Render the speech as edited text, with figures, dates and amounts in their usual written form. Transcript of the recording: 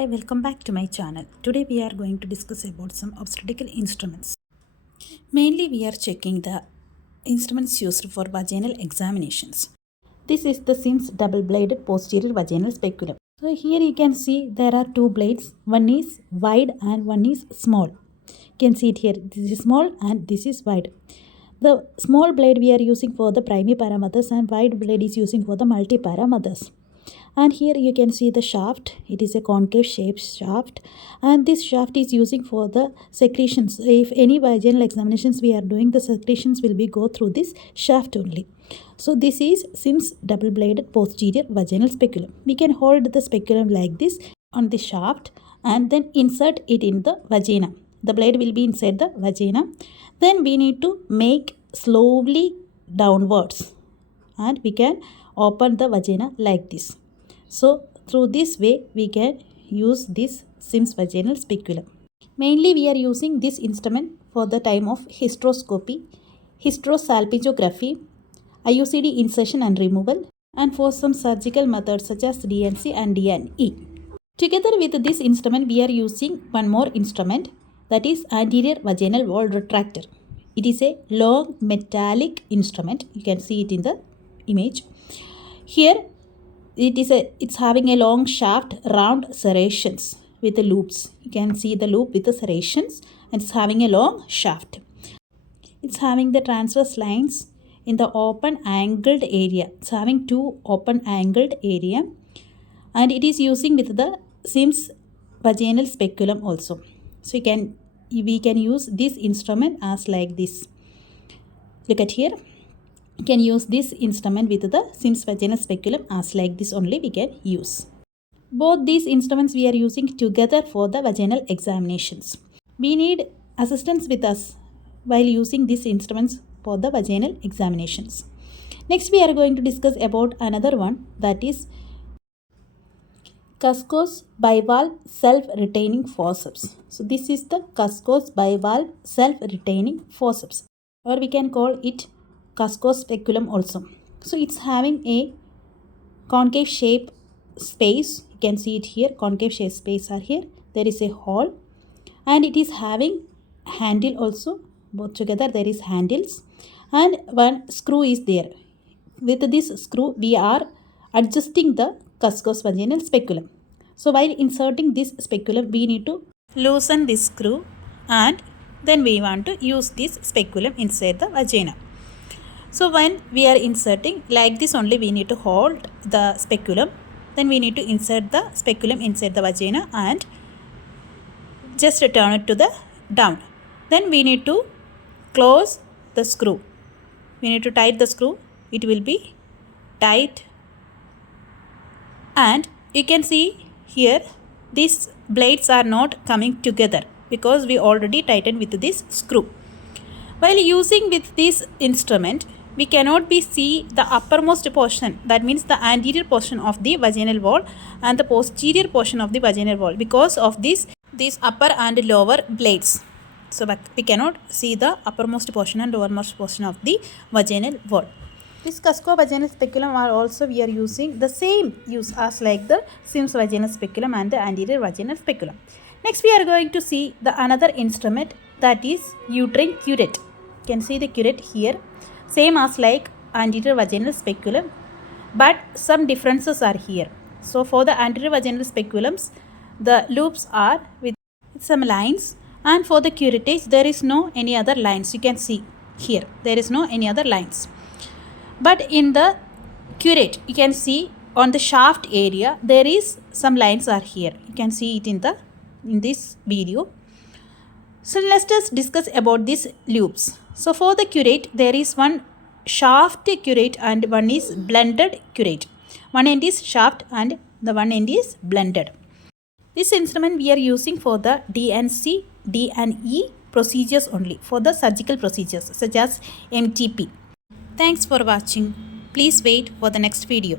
Hi, welcome back to my channel. Today we are going to discuss about some obstetrical instruments. Mainly we are checking the instruments used for vaginal examinations. This is the Sims double-bladed posterior vaginal speculum. So here you can see there are two blades. One is wide and one is small. You can see it here. This is small and this is wide. The small blade we are using for the primipara mothers and wide blade is using for the multipara mothers. And here you can see the shaft. It is a concave shaped shaft, and this shaft is using for the secretions. If any vaginal examinations we are doing, the secretions will be go through this shaft only. So this is Sims double bladed posterior vaginal speculum. We can hold the speculum like this on the shaft and then insert it in the vagina. The blade will be inside the vagina. Then we need to make slowly downwards, and we can open the vagina like this. So through this way we can use this Sims vaginal speculum. Mainly we are using this instrument for the time of hysteroscopy, hysterosalpingography, IUCD insertion and removal, and for some surgical methods such as DNC and DNE. Together with this instrument we are using one more instrument, that is anterior vaginal wall retractor. It is a long metallic instrument. You can see it in the image. Here it's having a long shaft, round serrations with the loops. You can see the loop with the serrations, and it's having a long shaft. It's having the transverse lines in the open angled area. It's having two open angled area, and it is using with the Sims vaginal speculum also. So we can use this instrument as like this. Look at here. You can use this instrument with the Sims vaginal speculum as like this only we can use. Both these instruments we are using together for the vaginal examinations. We need assistance with us while using these instruments for the vaginal examinations. Next we are going to discuss about another one, that is Cusco's bivalve self-retaining forceps. So this is the Cusco's bivalve self-retaining forceps, or we can call it Cusco speculum also. So it's having a concave shape space. You can see it here. Concave shape space are here. There is a hole, and it is having handle also. Both together there is handles, and one screw is there. With this screw we are adjusting the Cusco's vaginal speculum. So while inserting this speculum we need to loosen this screw, and then we want to use this speculum inside the vagina. So when we are inserting like this only, we need to hold the speculum. Then we need to insert the speculum inside the vagina and just turn it to the down. Then we need to close the screw. We need to tight the screw. It will be tight. And you can see here these blades are not coming together because we already tightened with this screw. While using with this instrument, we cannot see the uppermost portion, that means the anterior portion of the vaginal wall and the posterior portion of the vaginal wall, because of these upper and lower blades. So we cannot see the uppermost portion and lowermost portion of the vaginal wall. This Cusco vaginal speculum are also we are using the same use as like the Sims vaginal speculum and the anterior vaginal speculum. Next we are going to see the another instrument, that is uterine curette. You can see the curette here. Same as like anterior vaginal speculum, but some differences are here. So for the anterior vaginal speculums, the loops are with some lines, and for the curettage there is no any other lines. You can see here there is no any other lines. But in the curette, you can see on the shaft area there is some lines are here. You can see it in this video. So let's just discuss about these loops. So for the curette, there is one shaft curette and one is blended curette. One end is shaft and the one end is blended. This instrument we are using for the DNC, DNE procedures only, for the surgical procedures such as MTP. Thanks for watching. Please wait for the next video.